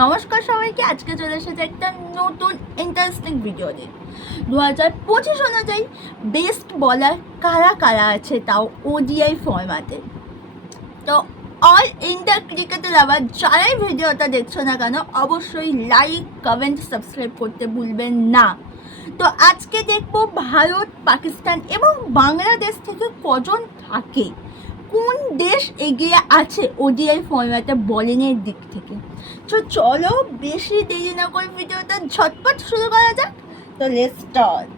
নমস্কার সবাইকে। আজকে চলে এসেছে একটা নতুন ইন্টারেস্টিং ভিডিও নিয়ে। 2025 অনুযায়ী বেস্ট বলার কারা কারা আছে, তাও ওডিআই ফরম্যাটে। তো অল ইন্ডিয়া ক্রিকেটের আবার যারাই ভিডিওটা দেখছো না কেন, অবশ্যই লাইক, কমেন্ট, সাবস্ক্রাইব করতে ভুলবেন না। তো আজকে দেখবো ভারত, পাকিস্তান এবং বাংলাদেশ থেকে কজন থাকে, কোন দেশ এগিয়ে আছে ওডিআই ফরম্যাটে বোলিংয়ের দিক থেকে। তো চলো বেশি দেরি না করে ভিডিওটা ঝটপট শুরু করা যাক। তো লেটস স্টার্ট।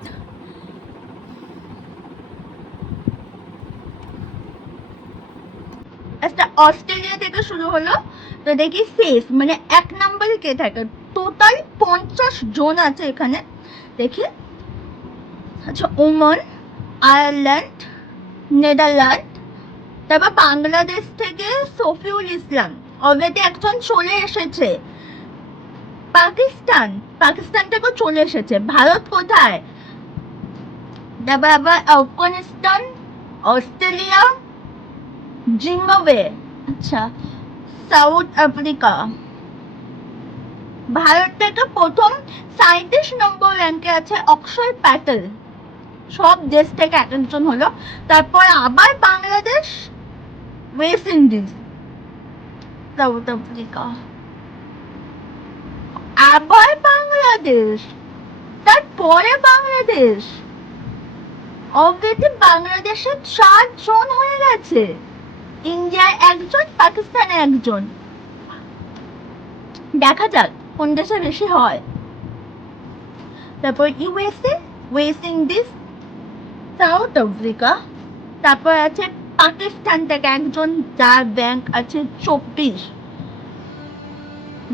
একটা অস্ট্রেলিয়া থেকে শুরু হলো। তো দেখি ফেস মানে 1 নম্বরে কে থাকে। টোটাল 50 জন আছে এখানে। দেখি, আচ্ছা, ওমান, আয়ারল্যান্ড, নেদারল্যান্ড, তারপর বাংলাদেশ থেকে শফিউল ইসলাম অলরেডি একজন চলে এসেছে। পাকিস্তান থেকেও চলে এসেছে। ভারত কোথায়? তারপর আবার আফগানিস্তান, অস্ট্রেলিয়া, জিম্বাবুয়ে, আচ্ছা, সাউথ আফ্রিকা। ভারত থেকে প্রথম 37 নম্বর র্যাঙ্কে আছে অক্ষয় প্যাটেল। সব দেশ থেকে এক একজন হলো। তারপর আবার Bangladesh, West Indies, south Africa, আবার বাংলাদেশ, তারপরে বাংলাদেশ। অলরেডি বাংলাদেশে 4 জন হয়ে গেছে। ইন্ডিয়ায় একজন, পাকিস্তানে একজন। দেখা যাক কোন দেশে বেশি হয়। তারপর USA, West Indies, south Africa, তারপর আছে পাকিস্তান থেকে একজন, যার ব্যাংক আছে 24।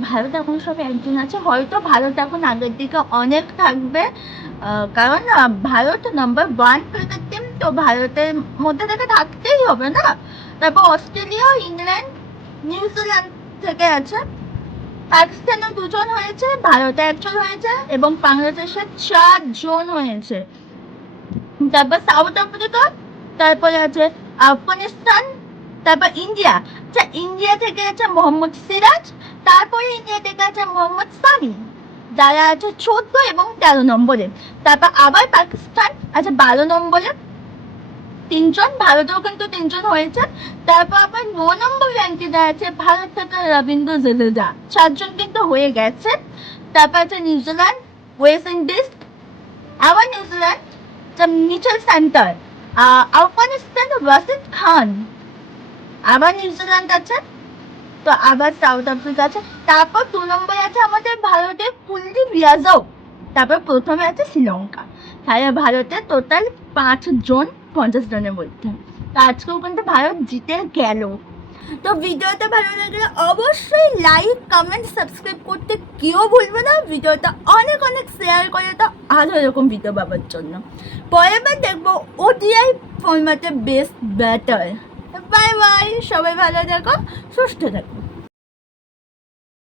ভারত এখন সব একজন আছে। হয়তো ভারত এখন আগের দিকে অনেক থাকবে, কারণ ভারত নাম্বার 1 ক্রিকেট টিম, তো ভারতের মধ্যে থেকে থাকতেই হবে না। তারপর অস্ট্রেলিয়া, ইংল্যান্ড, নিউজিল্যান্ড থেকে আছে। পাকিস্তানে 2 জন হয়েছে, ভারতে 1 জন হয়েছে এবং বাংলাদেশে 4 জন হয়েছে। তারপর সাউথ আফ্রিকা, তারপরে আছে আফগানিস্তান, তারপর ইন্ডিয়া। আচ্ছা, ইন্ডিয়া থেকে আছে মোহাম্মদ সিরাজ, তারপরে ইন্ডিয়া থেকে আছে মোহাম্মদ সামি, যারা আছে 14 এবং 13 নম্বরে। তারপর আবার পাকিস্তান আছে 12 নম্বরে, 3 জন। ভারতেও কিন্তু 3 জন হয়েছে। তারপর আবার 9 নম্বর র্যাঙ্কে আছে ভারত থেকে রবীন্দ্র জাদেজা, 4 জন কিন্তু হয়ে গেছে। তারপর আছে নিউজিল্যান্ড, ওয়েস্ট ইন্ডিজ, আবার New Zealand, Mitchell centre, Afghanistan, Wasit খান, আবার নিউজিল্যান্ড আছে, তো আবার সাউথ আফ্রিকা আছে। তারপর 2 নম্বরে আছে আমাদের ভারতের কুলদীপ যাদব। তারপর প্রথমে আছে শ্রীলঙ্কা। তাহলে ভারতের টোটাল 5 জন 50 জনের মধ্যে। তো আজকেও কিন্তু ভারত জিতে গেল। তো ভিডিওটা ভালো লাগলে অবশ্যই লাইক, কমেন্ট, সাবস্ক্রাইব করতে কেউ ভুলবে না। ভিডিওটা অনেক অনেক শেয়ার করে, তো আরও এরকম ভিডিও পাওয়ার জন্য। পরের বার দেখবো ওডিআই ফরম্যাটে বেস্ট ব্যাটার। বাই বাই, সবাই ভালো থাকো, সুস্থ থাকো।